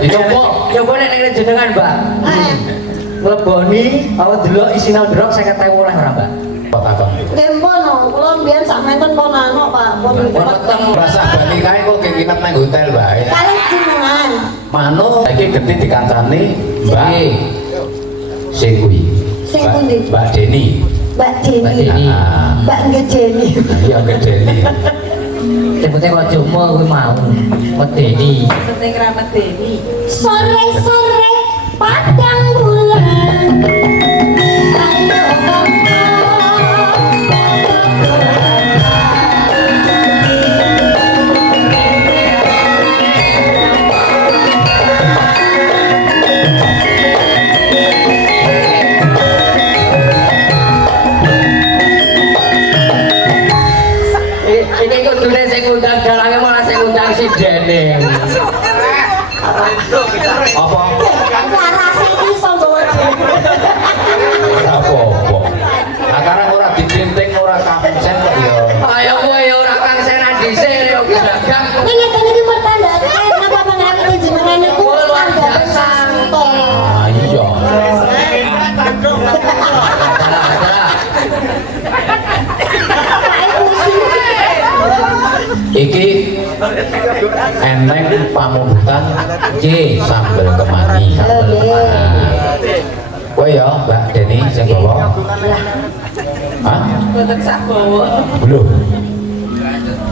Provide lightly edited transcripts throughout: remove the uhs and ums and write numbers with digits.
Itu kok nyoba nek ning jenengan, Mbak. Ngleboni awak delok isine ndrok 50.000 oleh ora, Mbak? kok takon. Tempono, kula mbiyen sak menten pon anu, Pak. Pon Weteng rasa bali kae kok nginep nang hotel bae. kalih jenengan. Manut iki genti dikancani Mbak sing kuwi. Sing pundi? Mbak Deni. Mbak Deni. Mbak Ngedeni. Iya Mbak Deni. Sebutnya kok cuma kuwi mau medeni. Penting ra medeni. Sore-sore padang bulan. Ayo Ini kudune sing ngundang dalange malah sing ngundang si Dene. Apa? warase iki iso nggawa Apa? Akarang ora dicinting ora kamsen kok ya. Ayo kowe ya ora kang senan dhisik ya gagak. Ini ngeten iki pertandaan napa pangaruh jenengan niku tanda santo. Ah iya. Iki eneng pamundutan J sambel kemani. Kowe ya Mbak Deni sing bawa. Hah? Boten sak bawa. Belum.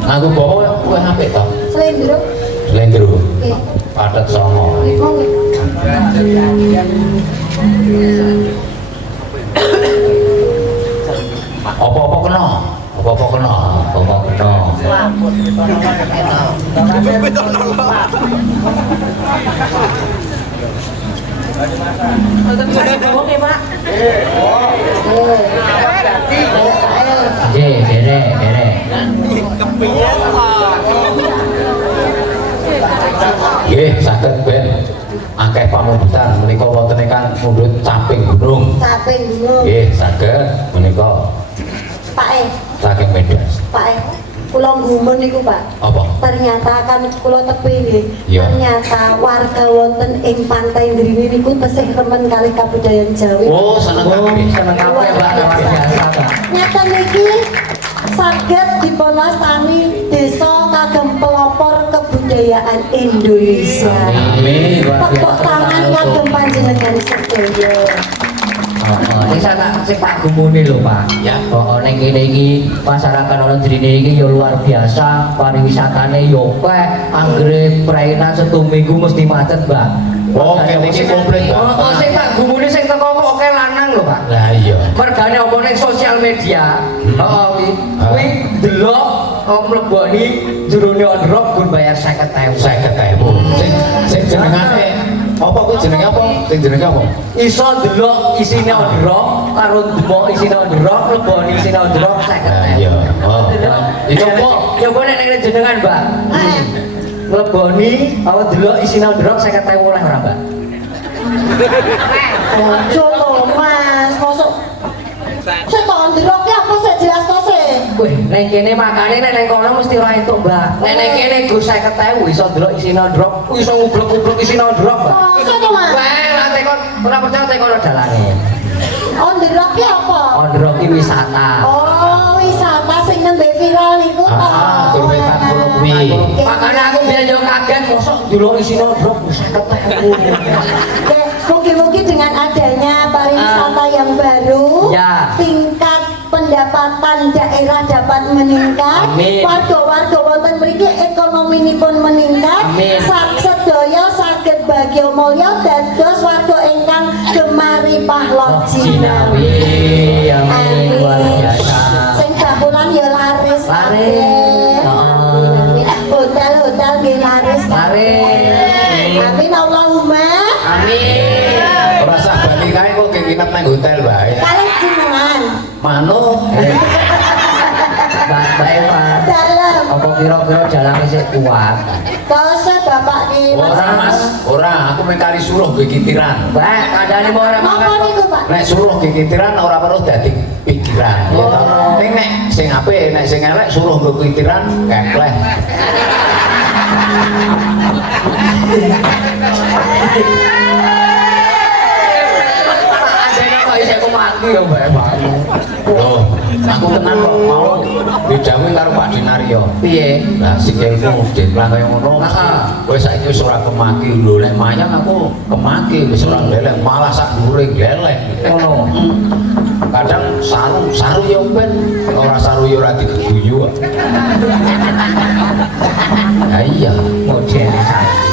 Aku bawa kowe apik to? Slendro. Slendro. Nggih. Padet songo. Apa-apa kena? Apa-apa kena? Apa-apa kena? Boten sak bawa ke, Pak. Derek. Nggih, saged ben akeh pamundutan menika wonten ingkang mundhut caping gunung. Caping gunung. Nggih, saged menika Pak saking Medan. Pak kula gumun niku, Pak. Apa? Ternyata kan kula tepi nggih. Iya. Ternyata warga wonten ing pantai Ndrini niku tesih remen kalih kabudayan Jawi. Oh, seneng kabeh. Seneng kabeh Mbak, luar biasa, Mbak. Nyata niki saged dipunwastani desa kagem pelopor kebudayaan Indonesia. Amin. Tepuk tangan kagem panjenengan sedaya. Ini sing tak gumuni lho Pak. Ya. Ning kene iki masyarakat ana Drine iki ya luar biasa, pariwisatane yo akeh, anggere prainan setu minggu mesti macet, Mbak. Oh, kene iki komplit, Mbak. Oh, sing tak gumuni sing teko kok akeh lanang lho, Pak. Lah iya. Mergane apa ning sosial media. Heeh kuwi delok mleboni jerone ondrok gun bayar 50.000. 50.000. Sing jenengane apa kuwi jenenge apa? Sing jenenge apa? Iso delok isine ondrok karo demok isine ondrok mleboni isine ondrok 50.000. Iya. Oh. Itu kok Nyoba nek ning jenengan, Mbak. Ngleboni awak delok isine ondrok 50.000 oleh ora, Mbak? Ojo to, Mas, mosok sik to ndrok ki apa sik jelas to sik. Wih, ning kene makane nek ning kono mesti ora entuk, Mbak. Nek ning kene nggo 50.000 iso delok isine ondrok, iso ngublek-ngublek isine ondrok, Mbak. Masa to, Mas? Wah, ora tekon, ora percaya tekon dalane. Oh, ndrok ki apa? Ondrok ki wisata. Oh, wisata sing nembe viral niku to. Ah, kurwetan kulo kuwi. Makane aku biyen yo kaget mosok delok isine ondrok 50.000. Ya, mungkin-mungkin dengan adanya pariwisata yang baru, Ya. tingkat pendapatan daerah dapat meningkat, Amin. warga-warga wonten mriki ekonominipun meningkat, Amin. sedaya saged bagya mulya dados warga ingkang gemari pahlon Jinawi, jinawi. amin, luar biasa. Sing bakulan ya laris. Laris. kabeh. Hotel-hotel nggih laris. Laris. Amin Allahumma. Amin. Ora sah bali kae kok nginep nang hotel bae. Kalih jenengan. Manut. Mbak Eva, Dalem. apa kira-kira jalannya sih kuat? Kause bapak ki Ora Mas, ora aku mengkari suruh ge kitiran. Mbak, kadane mau orang Napa niku, Pak? Nek suruh ge kitiran ora perlu dadi pikiran. Ya toh. Ning nek sing apik, nek sing elek suruh ge kitiran kepleh. Adene kok isih kemaki ya Mbak Pak. Loh, aku kenal kok mau didhawuhi karo Pak Dinario. Piye? Lah sikilku diplang kaya ngono. Heeh. Kowe saiki wis ora kemaki lho, nek mayang aku kemaki wis ora lelek, malah sak dhuwure gelek. Ngono. Kadang saru ya ben, ora saru ya ora digeguyu. Ya iya, Modele saya.